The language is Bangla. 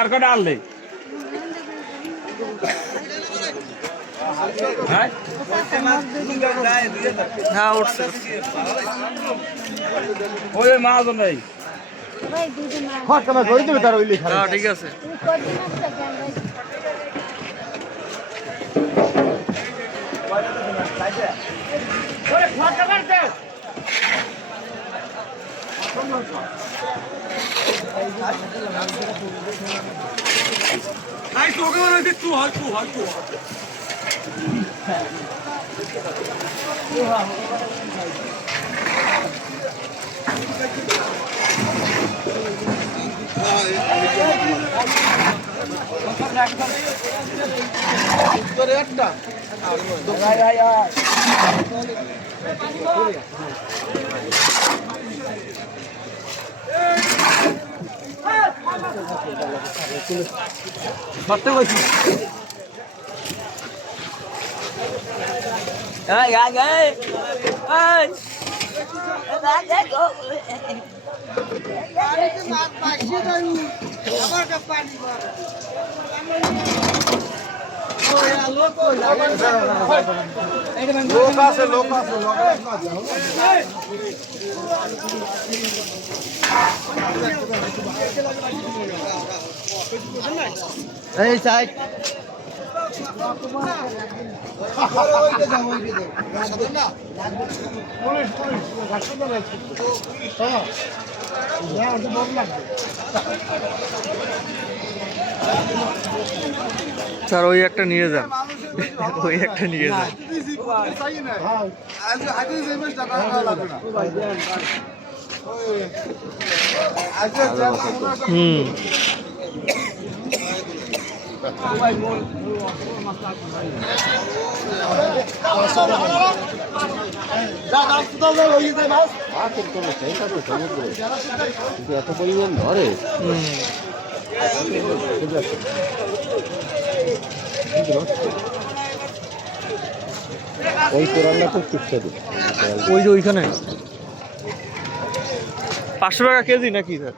আর কটা আনলে হ্যাঁ উঠছে ওই মাছ নেই ঠিক আছে মারতে বলছি এই সাইড স্যার ওই একটা নিয়ে যান ওই একটা নিয়ে যান এত পরিমাণ ধরে ওই কোরআনটা খুব সুস্বাদু ওই যে ওইখানে 500 টাকা কেজি নাকি স্যার